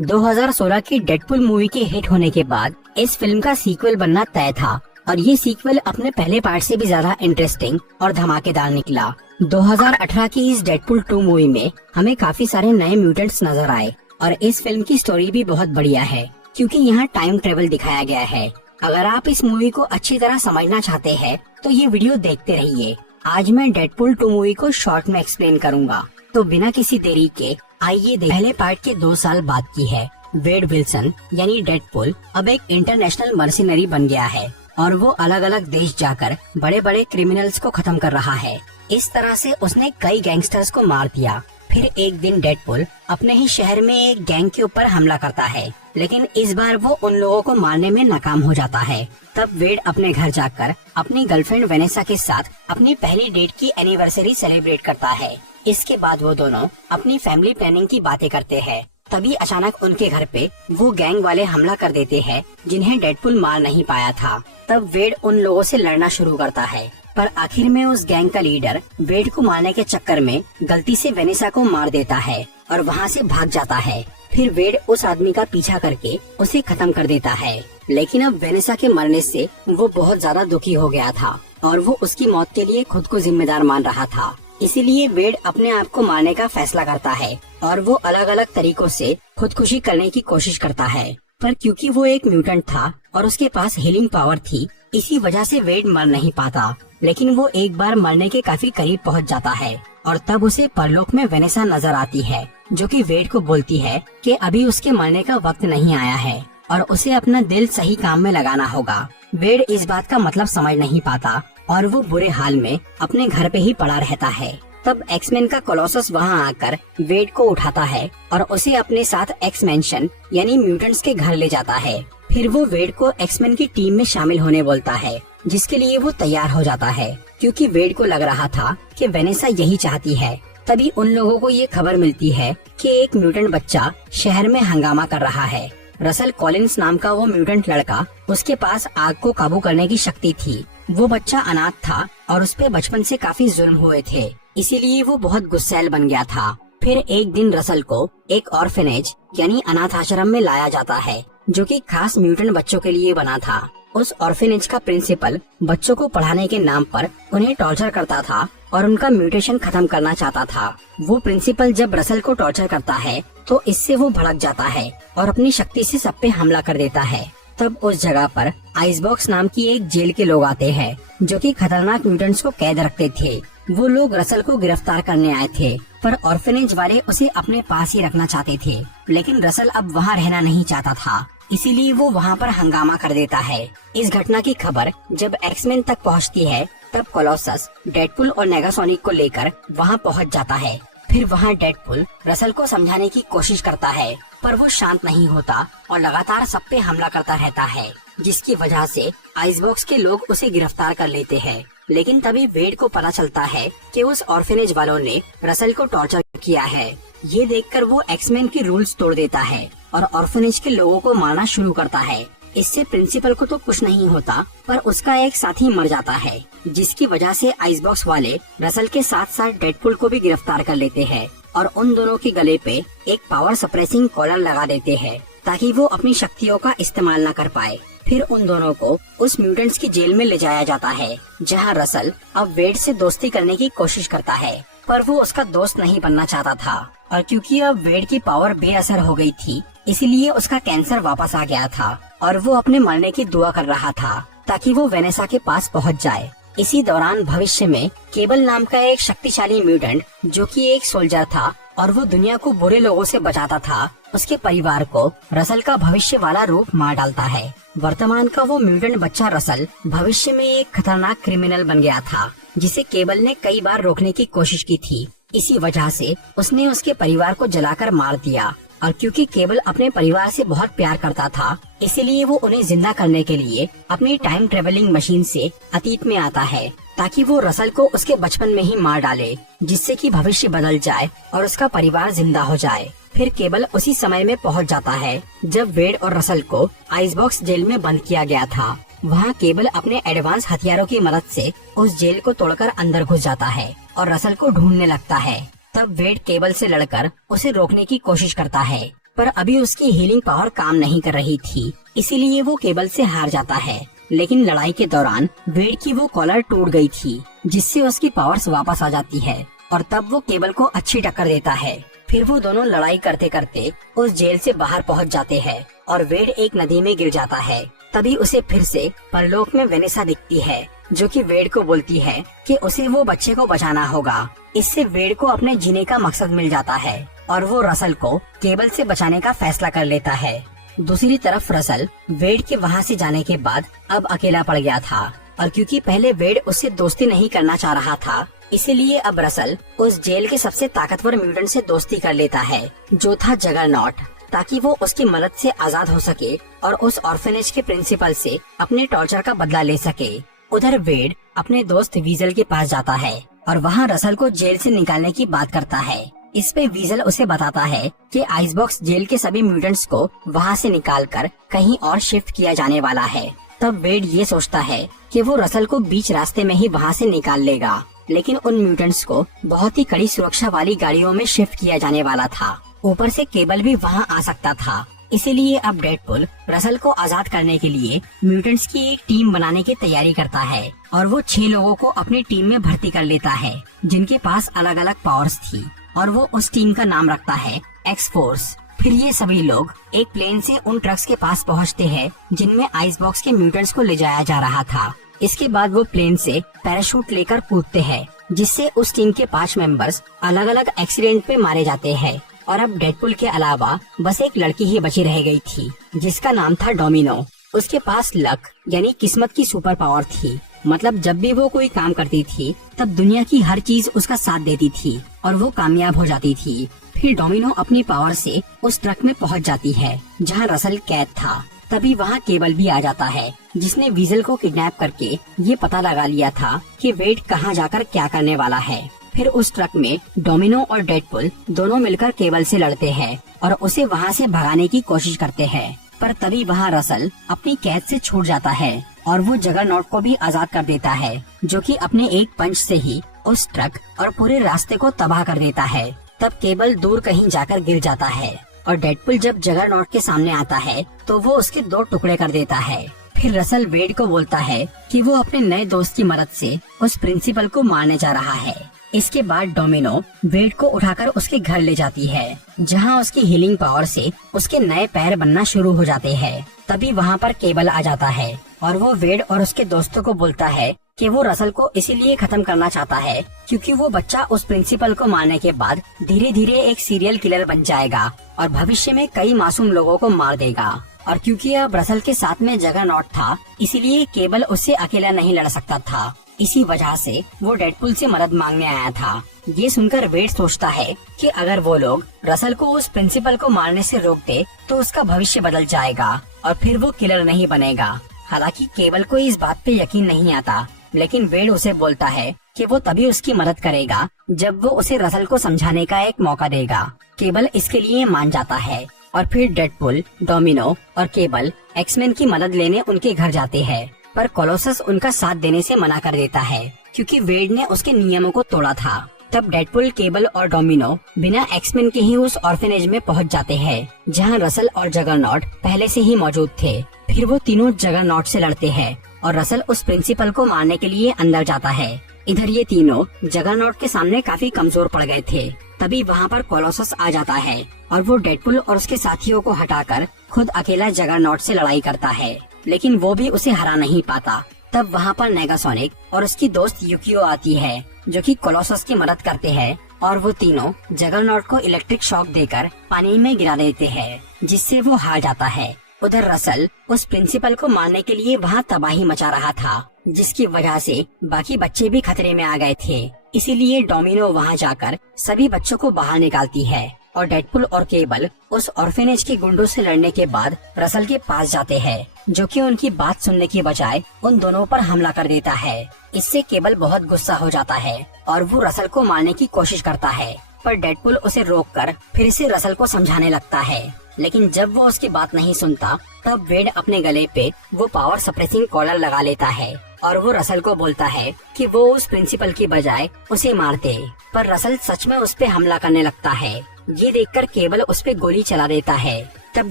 2016 की Deadpool movie के hit होने के बाद इस फिल्म का सीक्वल बनना तय था और ये सीक्वल अपने पहले पार्ट से भी ज्यादा इंटरेस्टिंग और धमाकेदार निकला। 2018 की इस डेडपुल 2 मूवी में हमें काफी सारे नए म्यूटेंट्स नजर आए और इस फिल्म की स्टोरी भी बहुत बढ़िया है क्योंकि यहाँ टाइम ट्रेवल दिखाया गया है। अगर आप इस मूवी को अच्छी तरह समझना चाहते हैं तो ये वीडियो देखते रहिए। आज मैं डेडपुल 2 मूवी को शॉर्ट में एक्सप्लेन करूंगा, तो बिना किसी देरी के आइए पहले पार्ट के 2 साल बाद की है। वेड विल्सन यानी डेडपुल अब एक इंटरनेशनल मर्सिनरी बन गया है और वो अलग अलग देश जाकर बड़े बड़े क्रिमिनल्स को खत्म कर रहा है। इस तरह से उसने कई गैंगस्टर्स को मार दिया। फिर एक दिन डेडपुल अपने ही शहर में एक गैंग के ऊपर हमला करता है, लेकिन इस बार वो उन लोगों को मारने में नाकाम हो जाता है। तब वेड अपने घर जाकर अपनी गर्लफ्रेंड वेनेसा के साथ अपनी पहली डेट की एनिवर्सरी सेलिब्रेट करता है। इसके बाद वो दोनों अपनी फैमिली प्लानिंग की बातें करते हैं। तभी अचानक उनके घर पे वो गैंग वाले हमला कर देते हैं जिन्हें डेडपुल मार नहीं पाया था। तब वेड उन लोगों से लड़ना शुरू करता है, पर आखिर में उस गैंग का लीडर वेड को मारने के चक्कर में गलती से वेनेसा को मार देता है और वहाँ से भाग जाता है। फिर वेड उस आदमी का पीछा करके उसे खत्म कर देता है, लेकिन अब वेनेसा के मरने से वो बहुत ज्यादा दुखी हो गया था और वो उसकी मौत के लिए खुद को जिम्मेदार मान रहा था। इसीलिए वेड अपने आप को मारने का फैसला करता है और वो अलग अलग तरीकों से खुदकुशी करने की कोशिश करता है, पर क्योंकि वो एक म्यूटेंट था और उसके पास हीलिंग पावर थी, इसी वजह से वेड मर नहीं पाता। लेकिन वो एक बार मरने के काफी करीब पहुंच जाता है और तब उसे परलोक में वेनेसा नजर आती है, जो कि वेड को बोलती है कि अभी उसके मरने का वक्त नहीं आया है और उसे अपना दिल सही काम में लगाना होगा। वेड इस बात का मतलब समझ नहीं पाता और वो बुरे हाल में अपने घर पे ही पड़ा रहता है। तब एक्समैन का कोलोसस वहाँ आकर वेड को उठाता है और उसे अपने साथ एक्स मैंशन यानी म्यूटेंट्स के घर ले जाता है। फिर वो वेड को एक्समैन की टीम में शामिल होने बोलता है, जिसके लिए वो तैयार हो जाता है क्योंकि वेड को लग रहा था कि वेनेसा यही चाहती है। तभी उन लोगों को ये खबर मिलती है कि एक म्यूटेंट बच्चा शहर में हंगामा कर रहा है। रसल कॉलिंस नाम का वो म्यूटेंट लड़का, उसके पास आग को काबू करने की शक्ति थी। वो बच्चा अनाथ था और उस पे बचपन से काफी जुल्म हुए थे, इसीलिए वो बहुत गुस्सैल बन गया था। फिर एक दिन रसल को एक ऑर्फेनेज यानी अनाथ आश्रम में लाया जाता है, जो कि खास म्यूटेंट बच्चों के लिए बना था। उस ऑर्फेनेज का प्रिंसिपल बच्चों को पढ़ाने के नाम पर उन्हें टॉर्चर करता था और उनका म्यूटेशन खत्म करना चाहता था। वो प्रिंसिपल जब रसल को टॉर्चर करता है तो इससे वो भड़क जाता है और अपनी शक्ति से सब पे हमला कर देता है। तब उस जगह पर आइसबॉक्स नाम की एक जेल के लोग आते हैं, जो कि खतरनाक म्यूटेंट्स को कैद रखते थे। वो लोग रसल को गिरफ्तार करने आए थे, पर ऑर्फेनेज वाले उसे अपने पास ही रखना चाहते थे। लेकिन रसल अब वहाँ रहना नहीं चाहता था, इसीलिए वो वहाँ पर हंगामा कर देता है। इस घटना की खबर जब एक्समैन तक पहुँचती है, तब कोलोसस डेडपुल और नेगासोनिक को लेकर वहाँ पहुँच जाता है। फिर वहाँ डेडपुल रसल को समझाने की कोशिश करता है, पर वो शांत नहीं होता और लगातार सब पे हमला करता रहता है, जिसकी वजह से आइसबॉक्स के लोग उसे गिरफ्तार कर लेते हैं। लेकिन तभी वेड को पता चलता है कि उस ऑर्फेनेज वालों ने रसल को टॉर्चर किया है। ये देखकर वो एक्समैन की रूल्स तोड़ देता है और ऑर्फेनेज के लोगों को मारना शुरू करता है। इससे प्रिंसिपल को तो कुछ नहीं होता, पर उसका एक साथी मर जाता है, जिसकी वजह से आइसबॉक्स वाले रसल के साथ साथ डेडपुल को भी गिरफ्तार कर लेते हैं और उन दोनों के गले पे एक पावर सप्रेसिंग कॉलर लगा देते हैं ताकि वो अपनी शक्तियों का इस्तेमाल न कर पाए। फिर उन दोनों को उस म्यूटेंट्स की जेल में ले जाया जाता है, जहाँ रसल अब वेड से दोस्ती करने की कोशिश करता है, पर वो उसका दोस्त नहीं बनना चाहता था। और क्योंकि अब वेड की पावर बेअसर हो गई थी, इसीलिए उसका कैंसर वापस आ गया था और वो अपने मरने की दुआ कर रहा था ताकि वो वेनेसा के पास पहुंच जाए। इसी दौरान भविष्य में केबल नाम का एक शक्तिशाली म्यूटेंट, जो कि एक सोल्जर था और वो दुनिया को बुरे लोगों से बचाता था, उसके परिवार को रसल का भविष्य वाला रूप मार डालता है। वर्तमान का वो म्यूटेंट बच्चा रसल भविष्य में एक खतरनाक क्रिमिनल बन गया था, जिसे केबल ने कई बार रोकने की कोशिश की थी। इसी वजह से उसने उसके परिवार को जलाकर मार दिया और क्योंकि केबल अपने परिवार से बहुत प्यार करता था, इसीलिए वो उन्हें जिंदा करने के लिए अपनी टाइम ट्रेवलिंग मशीन से अतीत में आता है ताकि वो रसल को उसके बचपन में ही मार डाले, जिससे कि भविष्य बदल जाए और उसका परिवार जिंदा हो जाए। फिर केबल उसी समय में पहुंच जाता है जब वेड और रसल को आइसबॉक्स जेल में बंद किया गया था। वहाँ केबल अपने एडवांस हथियारों की मदद से उस जेल को तोड़कर अंदर घुस जाता है और रसल को ढूंढने लगता है। तब वेड केबल से लड़कर उसे रोकने की कोशिश करता है, पर अभी उसकी हीलिंग पावर काम नहीं कर रही थी, इसीलिए वो केबल से हार जाता है। लेकिन लड़ाई के दौरान वेड की वो कॉलर टूट गई थी, जिससे उसकी पावर्स वापस आ जाती है और तब वो केबल को अच्छी टक्कर देता है। फिर वो दोनों लड़ाई करते करते उस जेल से बाहर पहुंच जाते हैं और वेड एक नदी में गिर जाता है। तभी उसे फिर से परलोक में वेनेसा दिखती है, जो कि वेड को बोलती है कि उसे वो बच्चे को बचाना होगा। इससे वेड को अपने जीने का मकसद मिल जाता है और वो रसल को केबल से बचाने का फैसला कर लेता है। दूसरी तरफ रसल वेड के वहाँ से जाने के बाद अब अकेला पड़ गया था, और क्योंकि पहले वेड उससे दोस्ती नहीं करना चाह रहा था, इसीलिए अब रसल उस जेल के सबसे ताकतवर म्यूटेंट से दोस्ती कर लेता है, जो था जगरनॉट, ताकि वो उसकी मदद से आजाद हो सके और उस ऑर्फेनेज के प्रिंसिपल से अपने टॉर्चर का बदला ले सके। उधर वेड अपने दोस्त वीजल के पास जाता है और वहाँ रसल को जेल से निकालने की बात करता है। इस पे वीजल उसे बताता है कि आइसबॉक्स जेल के सभी म्यूटेंट्स को वहाँ से निकालकर कहीं और शिफ्ट किया जाने वाला है। तब वेड ये सोचता है कि वो रसल को बीच रास्ते में ही वहाँ से निकाल लेगा, लेकिन उन म्यूटेंट्स को बहुत ही कड़ी सुरक्षा वाली गाड़ियों में शिफ्ट किया जाने वाला था। ऊपर से केबल भी वहाँ आ सकता था, इसीलिए अब डेडपुल रसल को आजाद करने के लिए म्यूटेंट्स की एक टीम बनाने की तैयारी करता है और वो 6 लोगों को अपनी टीम में भर्ती कर लेता है, जिनके पास अलग अलग पावर्स थी, और वो उस टीम का नाम रखता है एक्स फोर्स। फिर ये सभी लोग एक प्लेन से उन ट्रक्स के पास पहुंचते हैं जिनमें आइसबॉक्स के म्यूटेंट्स को ले जाया जा रहा था। इसके बाद वो प्लेन से पैराशूट लेकर कूदते हैं, जिससे उस टीम के 5 मेंबर्स अलग अलग एक्सीडेंट पे मारे जाते हैं। और अब डेडपुल के अलावा बस एक लड़की ही बची रह गई थी, जिसका नाम था डोमिनो। उसके पास लक यानी किस्मत की सुपर पावर थी, मतलब जब भी वो कोई काम करती थी तब दुनिया की हर चीज उसका साथ देती थी और वो कामयाब हो जाती थी। फिर डोमिनो अपनी पावर से उस ट्रक में पहुंच जाती है जहां रसल कैद था। तभी वहां केबल भी आ जाता है, जिसने वीजल को किडनैप करके ये पता लगा लिया था कि वेड कहां जाकर क्या करने वाला है। फिर उस ट्रक में डोमिनो और डेडपुल दोनों मिलकर केबल से लड़ते हैं और उसे वहां से भगाने की कोशिश करते हैं। पर तभी वहां रसल अपनी कैद से छूट जाता है और वो जगरनॉट को भी आजाद कर देता है, जो कि अपने एक पंच से ही उस ट्रक और पूरे रास्ते को तबाह कर देता है। तब केबल दूर कहीं जाकर गिर जाता है और डेडपुल जब जगरनॉट के सामने आता है तो वो उसके 2 टुकड़े कर देता है। फिर रसल वेड को बोलता है कि वो अपने नए दोस्त की मदद से उस प्रिंसिपल को मारने जा रहा है। इसके बाद डोमिनो वेड को उठाकर उसके घर ले जाती है, जहां उसकी हीलिंग पावर से उसके नए पैर बनना शुरू हो जाते हैं। तभी वहां पर केबल आ जाता है और वो वेड और उसके दोस्तों को बोलता है कि वो रसल को इसीलिए खत्म करना चाहता है क्योंकि वो बच्चा उस प्रिंसिपल को मारने के बाद धीरे धीरे एक सीरियल किलर बन जाएगा और भविष्य में कई मासूम लोगों को मार देगा। और क्योंकि अब रसल के साथ में जगरनॉट था, इसीलिए केबल उससे अकेला नहीं लड़ सकता था। इसी वजह से वो डेडपुल से मदद मांगने आया था। ये सुनकर वेड सोचता है कि अगर वो लोग रसल को उस प्रिंसिपल को मारने से रोक दे तो उसका भविष्य बदल जाएगा और फिर वो किलर नहीं बनेगा। हालांकि केबल को इस बात पे यकीन नहीं आता, लेकिन वेड उसे बोलता है कि वो तभी उसकी मदद करेगा जब वो उसे रसल को समझाने का एक मौका देगा। केबल इसके लिए मान जाता है और फिर डेडपुल, डोमिनो और केबल एक्समैन की मदद लेने उनके घर जाते हैं। पर कोलोसस उनका साथ देने से मना कर देता है क्योंकि वेड ने उसके नियमों को तोड़ा था। तब डेडपुल, केबल और डोमिनो बिना एक्समैन के ही उस ऑर्फेनेज में पहुंच जाते हैं जहां रसल और जगरनॉट पहले से ही मौजूद थे। फिर वो तीनों जगरनॉट से लड़ते हैं और रसल उस प्रिंसिपल को मारने के लिए अंदर जाता है। इधर ये तीनों जगरनॉट के सामने काफी कमजोर पड़ गए थे। तभी वहाँ पर कोलोसस आ जाता है और वो डेडपुल और उसके साथियों को हटाकर खुद अकेला जगरनॉट से लड़ाई करता है, लेकिन वो भी उसे हरा नहीं पाता। तब वहाँ पर नेगासोनिक और उसकी दोस्त युकियो आती है, जो कि कोलोसस की मदद करते हैं और वो तीनों जगरनॉट को इलेक्ट्रिक शॉक देकर पानी में गिरा देते हैं, जिससे वो हार जाता है। उधर रसल उस प्रिंसिपल को मारने के लिए वहाँ तबाही मचा रहा था, जिसकी वजह से बाकी बच्चे भी खतरे में आ गए थे। इसीलिए डोमिनो वहाँ जाकर सभी बच्चों को बाहर निकालती है और डेडपुल और केबल उस ऑर्फेनेज के गुंडों से लड़ने के बाद रसल के पास जाते हैं, जो कि उनकी बात सुनने की बजाय उन दोनों पर हमला कर देता है। इससे केबल बहुत गुस्सा हो जाता है और वो रसल को मारने की कोशिश करता है, पर डेडपुल उसे रोककर फिर से रसल को समझाने लगता है। लेकिन जब वो उसकी बात नहीं सुनता, तब वेड अपने गले पे वो पावर सप्रेसिंग कॉलर लगा लेता है और वो रसल को बोलता है कि वो उस प्रिंसिपल की बजाय उसे मार दे। पर रसल सच में उस पे हमला करने लगता है ये देखकर केबल उस पे गोली चला देता है। तब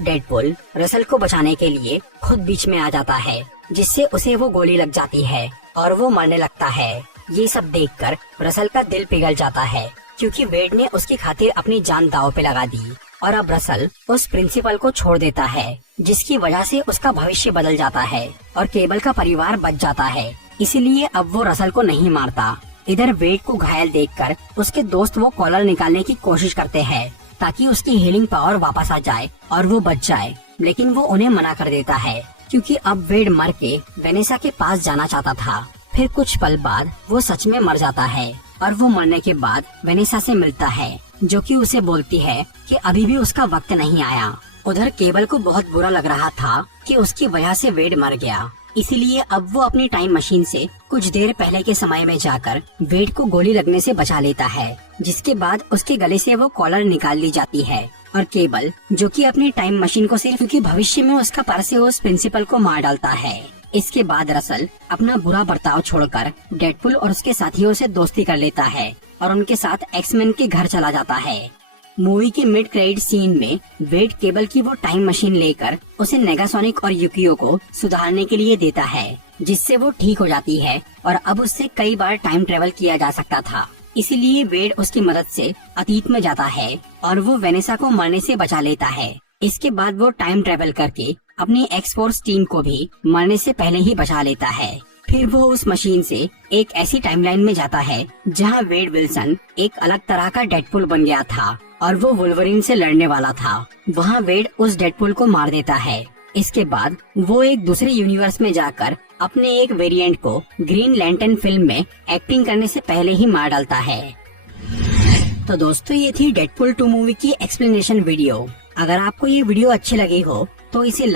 डेडपुल रसल को बचाने के लिए खुद बीच में आ जाता है, जिससे उसे वो गोली लग जाती है और वो मरने लगता है। ये सब देखकर रसल का दिल पिघल जाता है, क्योंकि वेड ने उसकी खातिर अपनी जान दांव पे लगा दी और अब रसल उस प्रिंसिपल को छोड़ देता है, जिसकी वजह से उसका भविष्य बदल जाता है और केबल का परिवार बच जाता है। इसीलिए अब वो रसल को नहीं मारता। इधर वेड को घायल देखकर उसके दोस्त वो कॉलर निकालने की कोशिश करते हैं ताकि उसकी हीलिंग पावर वापस आ जाए और वो बच जाए, लेकिन वो उन्हें मना कर देता है, क्योंकि अब वेड मर के वेनेसा के पास जाना चाहता था। फिर कुछ पल बाद वो सच में मर जाता है और वो मरने के बाद वेनेसा से मिलता है, जो कि उसे बोलती है कि अभी भी उसका वक्त नहीं आया। उधर केबल को बहुत बुरा लग रहा था कि उसकी वजह से वेड मर गया, इसीलिए अब वो अपनी टाइम मशीन से कुछ देर पहले के समय में जाकर वेड को गोली लगने से बचा लेता है, जिसके बाद उसके गले से वो कॉलर निकाल ली जाती है और केबल, जो कि अपनी टाइम मशीन को सिर्फ क्योंकि भविष्य में उसका परसेउस प्रिंसिपल को मार डालता है। इसके बाद रसल अपना बुरा बर्ताव छोड़कर डेडपुल और उसके साथियों से दोस्ती कर लेता है और उनके साथ एक्समैन के घर चला जाता है। मूवी के मिड क्रेडिट सीन में वेड केबल की वो टाइम मशीन लेकर उसे नेगासोनिक और युकियो को सुधारने के लिए देता है, जिससे वो ठीक हो जाती है और अब उससे कई बार टाइम ट्रेवल किया जा सकता था। इसीलिए वेड उसकी मदद से अतीत में जाता है और वो वेनेसा को मरने से बचा लेता है। इसके बाद वो टाइम ट्रेवल करके अपनी एक्स-फोर्स टीम को भी मरने से पहले ही बचा लेता है। फिर वो उस मशीन से एक ऐसी टाइमलाइन में जाता है जहां वेड विल्सन एक अलग तरह का डेडपुल बन गया था और वो वुल्वरीन से लड़ने वाला था। वहां वेड उस डेडपुल को मार देता है। इसके बाद वो एक दूसरे यूनिवर्स में जाकर अपने एक वेरिएंट को ग्रीन लैंटर्न फिल्म में एक्टिंग करने से पहले ही मार डालता है। तो दोस्तों, ये थी डेडपुल 2 मूवी की एक्सप्लेनेशन वीडियो। अगर आपको ये वीडियो अच्छी लगी हो तो इसे